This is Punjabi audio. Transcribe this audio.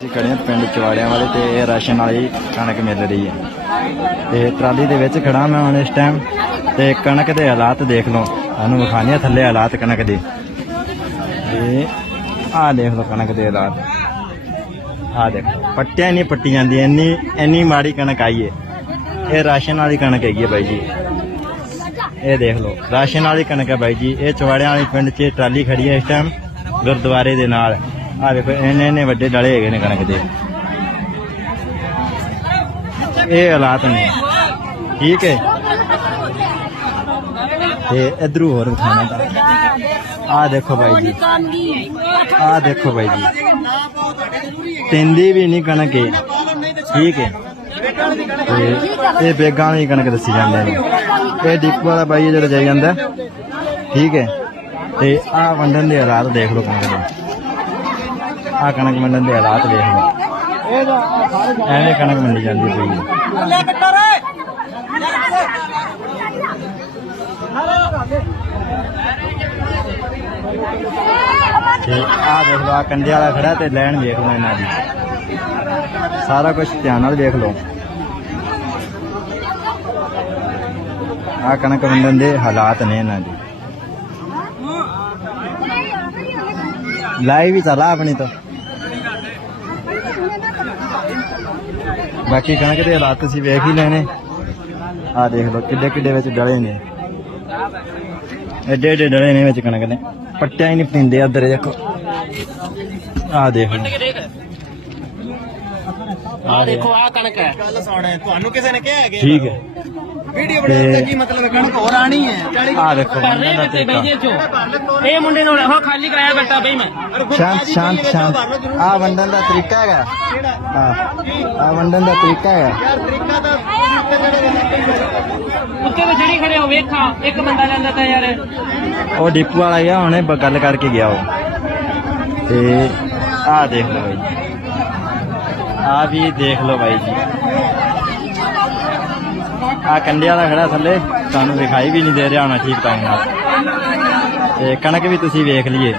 ਅਸੀਂ ਖੜੇ ਹਾਂ ਪਿੰਡ ਚਵਾੜਿਆਂ ਵਾਲੇ ਤੇ ਇਹ ਰਾਸ਼ਨ ਵਾਲੀ ਕਣਕ ਮਿਲ ਰਹੀ ਹੈ। ਤੇ ਟਰਾਲੀ ਦੇ ਵਿੱਚ ਖੜਾ ਮੈਂ ਹੁਣ ਇਸ ਟਾਈਮ ਤੇ ਕਣਕ ਦੇ ਹਾਲਾਤ ਦੇਖ ਲਓ। ਤੁਹਾਨੂੰ ਵਿਖਾਣੇ ਥੱਲੇ ਹਾਲਾਤ ਕਣਕ ਦੇ। ਤੇ ਆਹ ਦੇਖ ਲਓ ਕਣਕ ਦੇ ਹਾਲਾਤ। ਆਹ ਦੇਖੋ ਪੱਟਿਆ ਨਹੀਂ ਪੱਟੀ ਜਾਂਦੀ ਇੰਨੀ ਇੰਨੀ ਮਾੜੀ ਕਣਕ ਆਈ ਹੈ ਇਹ ਰਾਸ਼ਨ ਵਾਲੀ ਕਣਕ ਹੈਗੀ ਹੈ ਬਾਈ ਜੀ। ਇਹ ਦੇਖ ਲਓ, ਰਾਸ਼ਨ ਵਾਲੀ ਕਣਕ ਹੈ ਬਾਈ ਜੀ। ਇਹ ਚਵਾੜਿਆਂ ਵਾਲੇ ਪਿੰਡ 'ਚ ਟਰਾਲੀ ਖੜੀ ਹੈ ਇਸ ਟਾਈਮ ਗੁਰਦੁਆਰੇ ਦੇ ਨਾਲ। ਆਹ ਦੇਖੋ, ਇੰਨੇ ਇੰਨੇ ਵੱਡੇ ਡਲੇ ਹੈਗੇ ਨੇ ਕਣਕ ਦੇ। ਇਹ ਹਾਲਾਤ ਨੇ। ਠੀਕ ਹੈ। ਤੇ ਇਧਰੋਂ ਹੋਰ ਵਿਖਾਣਾ ਆਹ ਦੇਖੋ ਬਾਈ ਜੀ। ਆਹ ਦੇਖੋ ਬਾਈ ਜੀ। ਤਿੰਦੀ ਵੀ ਨਹੀਂ ਕਣਕ ਹੈ ਠੀਕ ਹੈ। ਤੇ ਇਹ ਬੇਗਾਂ ਵਾਲੀ ਕਣਕ ਦੱਸੀ ਜਾਂਦੇ ਨੇ ਇਹ ਡਿਪੂ ਵਾਲਾ ਬਾਈ ਜਿਹੜਾ ਜਾਈ ਜਾਂਦਾ। ਠੀਕ ਹੈ। ਤੇ ਆਹ ਵੰਡਣ ਦੇ ਹਾਲਾਤ ਦੇਖ ਲਓ ਕਣਕ ਦੇ। ਆਹ ਕਣਕ ਮੰਡਣ ਦੇ ਹਾਲਾਤ ਦੇਖ ਲਓ। ਐਵੇਂ ਕਣਕ ਮੰਡੀ ਜਾਂਦੀ ਪਈ ਤੇ ਆਹ ਦੇਖ ਲਓ, ਆਹ ਕੰਡੇ ਵਾਲਾ ਖੜਾ ਤੇ ਲੈਣ ਦੇਖ ਲਓ ਇਹਨਾਂ ਦੀ। ਸਾਰਾ ਕੁਝ ਧਿਆਨ ਨਾਲ ਦੇਖ ਲਓ। ਆਹ ਕਣਕ ਵੰਡਣ ਦੇ ਹਾਲਾਤ ਨੇ ਇਹਨਾਂ ਦੇ। ਲਾਈਵ ਹੀ ਚਲਾ ਆਪਣੀ ਤਾਂ। ਬਾਕੀ ਕਣਕ ਦੇ ਹਾਲਾਤ ਤੁਸੀਂ ਵੇਖ ਹੀ ਲੈਣੇ ਆਹ ਦੇਖ ਲਓ ਕਿੱਡੇ ਕਿੱਡੇ ਵਿੱਚ ਡਲੇ ਨੇ। ਐਡੇ ਐਡੇ ਡਲੇ ਨੇ ਵਿੱਚ ਕਣਕ ਦੇ। ਪੱਟਿਆ ਹੀ ਨਹੀਂ ਪਿੰਦੇ ਇੱਧਰ ਦੇਖੋ। ਆਹ ਦੇਖ ਆ ਦੇਖੋ ਆ ਕਣਕ ਹੈ। ਤੁਹਾਨੂੰ ਕਿਸੇ ਨੇ ਕਿਹਾ ਹੈਗੇ ਠੀਕ ਹੈ। ਵੀਡੀਓ ਬਣਾਉਣ ਦਾ ਕੀ ਮਤਲਬ ਹੈ? ਕਣਕ ਹੋਰ ਆਣੀ ਹੈ 40 ਆਹ ਦੇਖੋ ਕਰ ਰਹੇ ਵੰਡਣ ਦਾ ਬੱਚੇ ਬਈ ਜੀ ਚੋ? ਇਹ ਮੁੰਡੇ ਨੂੰ ਹੋ ਖਾਲੀ ਕਰਾਇਆ ਬੱਟਾ ਬਈ ਮੈਂ। ਸ਼ਾਂਤ ਸ਼ਾਂਤ ਸ਼ਾਂਤ। ਆਹ ਵੰਡਣ ਦਾ ਤਰੀਕਾ ਹੈਗਾ। ਆਹ ਆਹ ਵੰਡਣ ਦਾ ਤਰੀਕਾ ਹੈਗਾ। ਯਾਰ ਤਰੀਕਾ ਤਾਂ ਉੱਤੇ ਤੇ ਜਿਹੜੀ ਖੜੇ ਹੋ ਵੇਖਾਂ ਇੱਕ ਬੰਦਾ ਲੈਂਦਾ ਤਾਂ ਯਾਰ। ਉਹ ਡਿਪੂ ਵਾਲਾ ਗਿਆ ਹੁਣੇ ਗੱਲ ਕਰਕੇ ਗਿਆ ਉਹ। ਤੇ ਆਹ ਦੇਖ ਲਓ ਬਾਈ ਆਹ ਵੀ ਦੇਖ ਲਓ ਬਾਈ ਜੀ। ਆਹ ਕੰਡੇ ਦਾ ਖੜਾ ਥੱਲੇ, ਤੁਹਾਨੂੰ ਦਿਖਾਈ ਵੀ ਨਹੀਂ ਦੇ ਰਿਹਾ ਹੋਣਾ ਠੀਕ ਟਾਈਮ ਨਾਲ। ਤੇ ਕਣਕ ਵੀ ਤੁਸੀਂ ਵੇਖ ਲਈਏ।